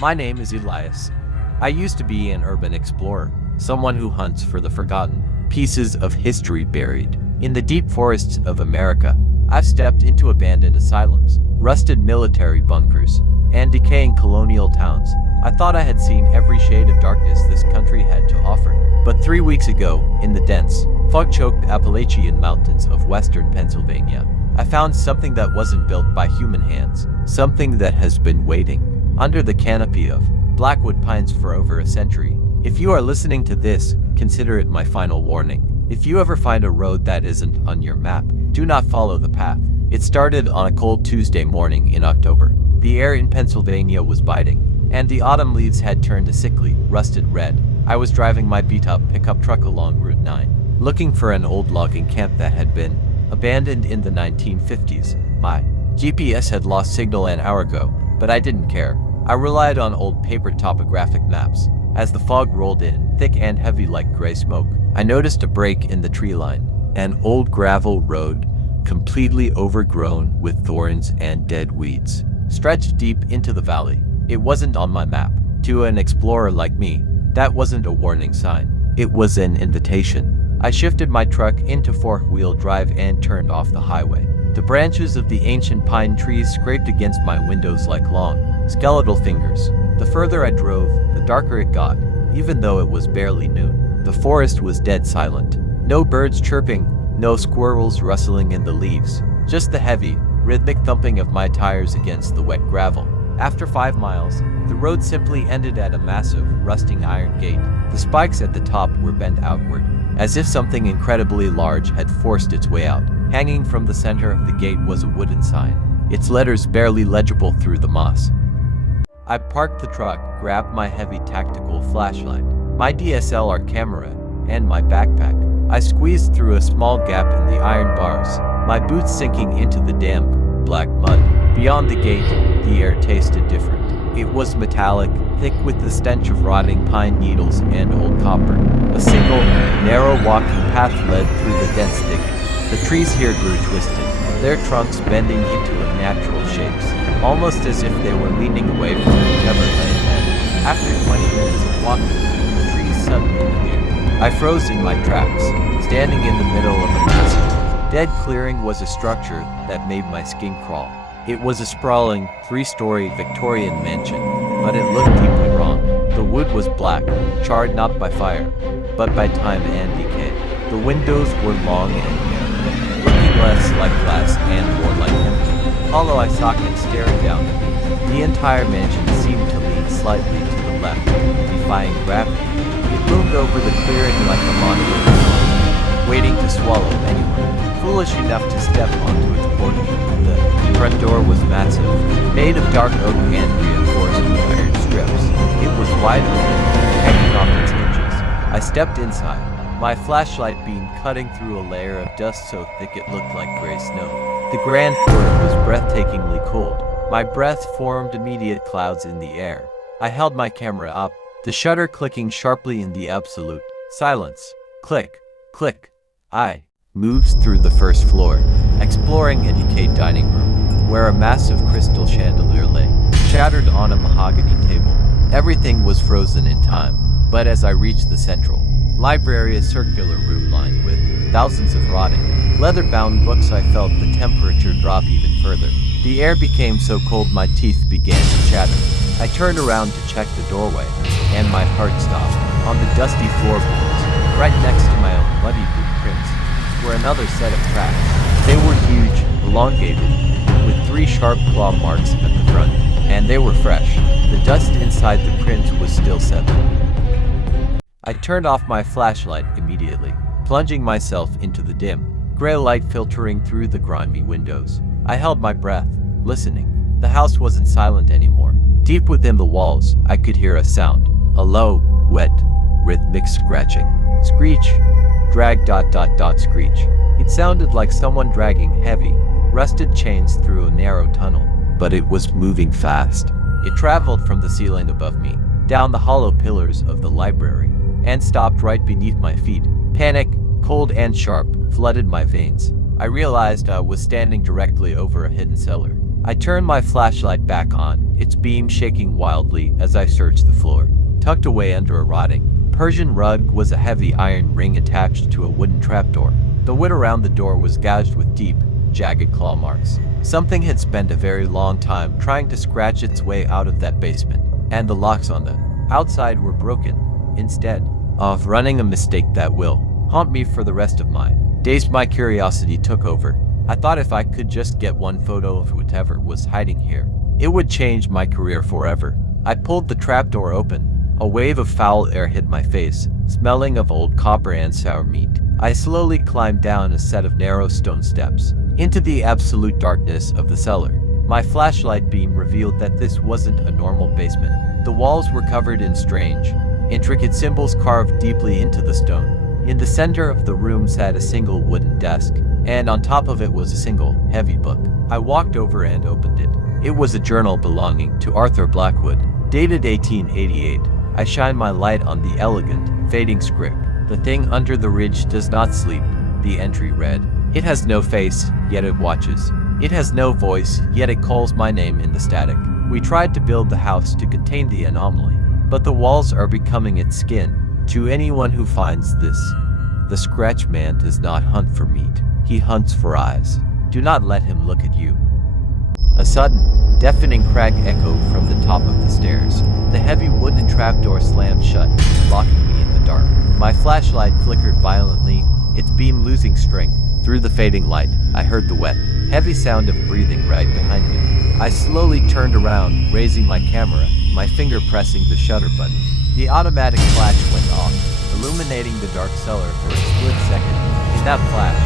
My name is Elias. I used to be an urban explorer, someone who hunts for the forgotten pieces of history buried in the deep forests of America. I've stepped into abandoned asylums, rusted military bunkers, and decaying colonial towns. I thought I had seen every shade of darkness this country had to offer. But 3 weeks ago, in the dense, fog-choked Appalachian mountains of western Pennsylvania, I found something that wasn't built by human hands, something that has been waiting under the canopy of Blackwood pines for over a century. If you are listening to this, consider it my final warning. If you ever find a road that isn't on your map, do not follow the path. It started on a cold Tuesday morning in October. The air in Pennsylvania was biting, and the autumn leaves had turned a sickly, rusted red. I was driving my beat-up pickup truck along Route 9, looking for an old logging camp that had been abandoned in the 1950s. My GPS had lost signal an hour ago, but I didn't care. I relied on old paper topographic maps. As the fog rolled in, thick and heavy like gray smoke, I noticed a break in the tree line. An old gravel road, completely overgrown with thorns and dead weeds, stretched deep into the valley. It wasn't on my map. To an explorer like me, that wasn't a warning sign. It was an invitation. I shifted my truck into four-wheel drive and turned off the highway. The branches of the ancient pine trees scraped against my windows like long, skeletal fingers. The further I drove, the darker it got, even though it was barely noon. The forest was dead silent. No birds chirping, no squirrels rustling in the leaves, just the heavy, rhythmic thumping of my tires against the wet gravel. After 5 miles, the road simply ended at a massive, rusting iron gate. The spikes at the top were bent outward, as if something incredibly large had forced its way out. Hanging from the center of the gate was a wooden sign, its letters barely legible through the moss. I parked the truck, grabbed my heavy tactical flashlight, my DSLR camera, and my backpack. I squeezed through a small gap in the iron bars, my boots sinking into the damp, black mud. Beyond the gate, the air tasted different. It was metallic, thick with the stench of rotting pine needles and old copper. A single, narrow walking path led through the dense thicket. The trees here grew twisted, their trunks bending into unnatural shapes, almost as if they were leaning away from whatever lay ahead. After 20 minutes of walking, the trees suddenly cleared. I froze in my tracks, standing in the middle of a massive, dead clearing was a structure that made my skin crawl. It was a sprawling, 3-story Victorian mansion, but it looked deeply wrong. The wood was black, charred not by fire, but by time and decay. The windows were long and narrow, looking less like glass and more like empty, hollow eye sockets staring down at me. The entire mansion seemed to lean slightly to the left, defying gravity. It loomed over the clearing like a monolith, waiting to swallow anyone foolish enough to step onto its porch. The front door was massive, made of dark oak and reinforced with iron strips. It was wide open, hanging off its hinges. I stepped inside, my flashlight beam cutting through a layer of dust so thick it looked like gray snow. The grand floor was breathtakingly cold. My breath formed immediate clouds in the air. I held my camera up, the shutter clicking sharply in the absolute silence. Click, click. I moved through the first floor, exploring a decayed dining room, where a massive crystal chandelier lay, shattered on a mahogany table. Everything was frozen in time, but as I reached the central library, a circular room lined with thousands of rotting, leather-bound books, I felt the temperature drop even further. The air became so cold my teeth began to chatter. I turned around to check the doorway, and my heart stopped. On the dusty floorboards, right next to my own bloody footprints, were another set of tracks. They were huge, elongated, with 3 sharp claw marks at the front, and they were fresh. The dust inside the prints was still settling. I turned off my flashlight immediately, plunging myself into the dim, gray light filtering through the grimy windows. I held my breath, listening. The house wasn't silent anymore. Deep within the walls, I could hear a sound. A low, wet, rhythmic scratching. Screech. Drag ... screech. It sounded like someone dragging heavy, rusted chains through a narrow tunnel, but it was moving fast. It traveled from the ceiling above me, down the hollow pillars of the library, and stopped right beneath my feet. Panic, cold and sharp, flooded my veins. I realized I was standing directly over a hidden cellar. I turned my flashlight back on, its beam shaking wildly as I searched the floor. Tucked away under a rotting Persian rug was a heavy iron ring attached to a wooden trapdoor. The wood around the door was gouged with deep, jagged claw marks. Something had spent a very long time trying to scratch its way out of that basement, and the locks on the outside were broken. Instead of running a mistake that will haunt me for the rest of my days, my curiosity took over. I thought if I could just get one photo of whatever was hiding here, it would change my career forever. I pulled the trapdoor open. A wave of foul air hit my face, smelling of old copper and sour meat. I slowly climbed down a set of narrow stone steps into the absolute darkness of the cellar. My flashlight beam revealed that this wasn't a normal basement. The walls were covered in strange, intricate symbols carved deeply into the stone. In the center of the room sat a single wooden desk, and on top of it was a single, heavy book. I walked over and opened it. It was a journal belonging to Arthur Blackwood, dated 1888. I shined my light on the elegant, fading script. "The thing under the ridge does not sleep," the entry read. "It has no face, yet it watches. It has no voice, yet it calls my name in the static. We tried to build the house to contain the anomaly, but the walls are becoming its skin. To anyone who finds this, the scratch man does not hunt for meat. He hunts for eyes. Do not let him look at you." A sudden, deafening crack echoed from the top of the stairs. The heavy wooden trapdoor slammed shut, locking me in the dark. My flashlight flickered violently, its beam losing strength. Through the fading light, I heard the wet, heavy sound of breathing right behind me. I slowly turned around, raising my camera, my finger pressing the shutter button. The automatic flash went off, illuminating the dark cellar for a split second. In that flash,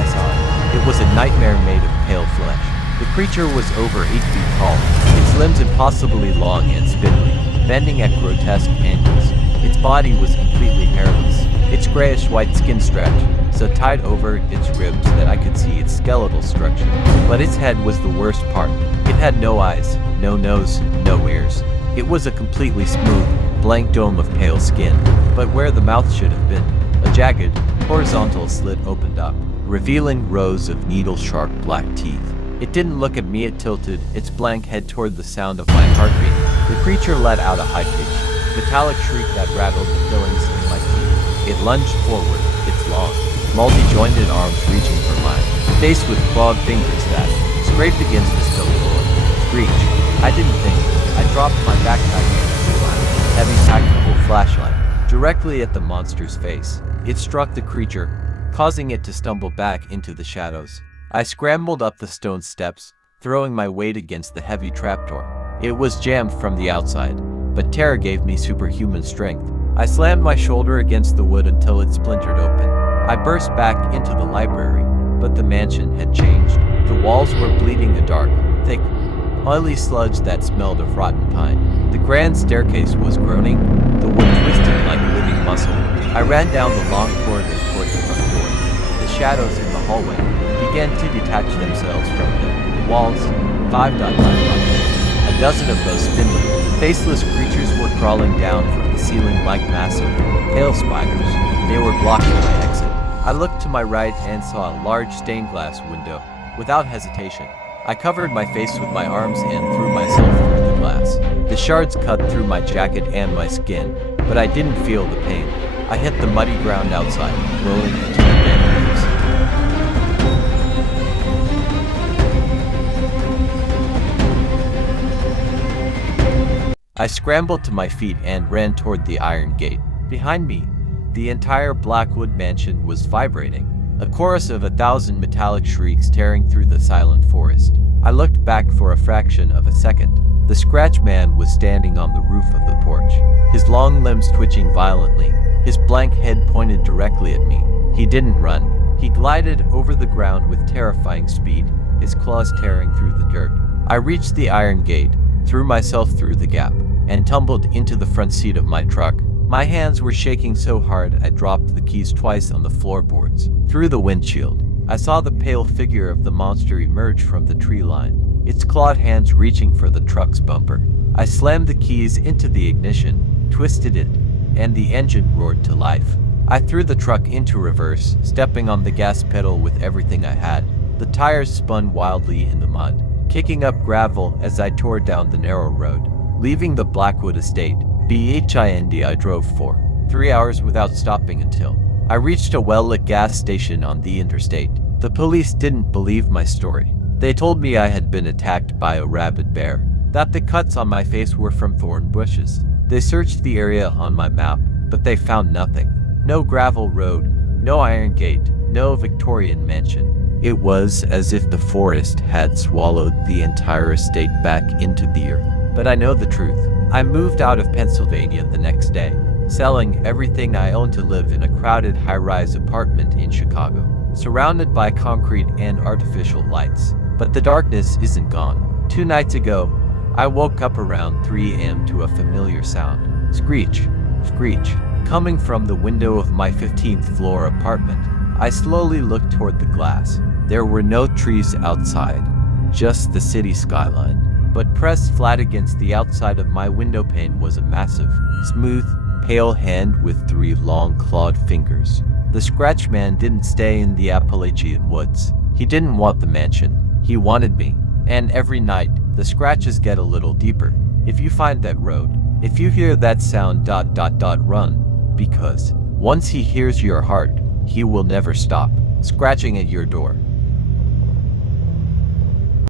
I saw it. It was a nightmare made of pale flesh. The creature was over 8 feet tall, its limbs impossibly long and spindly, bending at grotesque angles. Its body was completely hairless, its grayish-white skin stretched, so tight over its ribs that I could see its skeletal structure. But its head was the worst part. It had no eyes, no nose, no ears. It was a completely smooth, blank dome of pale skin. But where the mouth should have been, a jagged, horizontal slit opened up, revealing rows of needle-sharp black teeth. It didn't look at me, it tilted its blank head toward the sound of my heartbeat. The creature let out a high-pitched, metallic shriek that rattled the fillings in my teeth. It lunged forward, its long, multi-jointed arms reaching for mine, faced with clawed fingers that scraped against the stone floor. Screech. I didn't think. I dropped my backpack and my heavy tactical flashlight directly at the monster's face. It struck the creature, causing it to stumble back into the shadows. I scrambled up the stone steps, throwing my weight against the heavy trapdoor. It was jammed from the outside, but terror gave me superhuman strength. I slammed my shoulder against the wood until it splintered open. I burst back into the library, but the mansion had changed. The walls were bleeding a dark, thick, oily sludge that smelled of rotten pine. The grand staircase was groaning, the wood twisted like living muscle. I ran down the long corridor toward the front door. The shadows in the hallway began to detach themselves from the walls. 5. A dozen of those spindly, faceless creatures were crawling down from the ceiling like massive, pale spiders. They were blocking my exit. I looked to my right and saw a large stained glass window. Without hesitation, I covered my face with my arms and threw myself through the glass. The shards cut through my jacket and my skin, but I didn't feel the pain. I hit the muddy ground outside, rolling into the dead leaves. I scrambled to my feet and ran toward the iron gate. Behind me, the entire Blackwood Mansion was vibrating, a chorus of 1,000 metallic shrieks tearing through the silent forest. I looked back for a fraction of a second. The scratch man was standing on the roof of the porch, his long limbs twitching violently, his blank head pointed directly at me. He didn't run. He glided over the ground with terrifying speed, his claws tearing through the dirt. I reached the iron gate, threw myself through the gap, and tumbled into the front seat of my truck. My hands were shaking so hard I dropped the keys twice on the floorboards. Through the windshield, I saw the pale figure of the monster emerge from the tree line, its clawed hands reaching for the truck's bumper. I slammed the keys into the ignition, twisted it, and the engine roared to life. I threw the truck into reverse, stepping on the gas pedal with everything I had. The tires spun wildly in the mud, kicking up gravel as I tore down the narrow road, leaving the Blackwood Estate. I drove for 3 hours without stopping until I reached a well-lit gas station on the interstate. The police didn't believe my story. They told me I had been attacked by a rabid bear, that the cuts on my face were from thorn bushes. They searched the area on my map, but they found nothing. No gravel road, no iron gate, no Victorian mansion. It was as if the forest had swallowed the entire estate back into the earth. But I know the truth. I moved out of Pennsylvania the next day, selling everything I owned to live in a crowded high-rise apartment in Chicago, surrounded by concrete and artificial lights. But the darkness isn't gone. 2 nights ago, I woke up around 3 a.m. to a familiar sound. Screech, screech, coming from the window of my 15th floor apartment. I slowly looked toward the glass. There were no trees outside, just the city skyline. But pressed flat against the outside of my window pane was a massive, smooth, pale hand with 3 long clawed fingers. The scratch man didn't stay in the Appalachian woods. He didn't want the mansion. He wanted me. And every night, the scratches get a little deeper. If you find that road, if you hear that sound, run. Because once he hears your heart, he will never stop scratching at your door.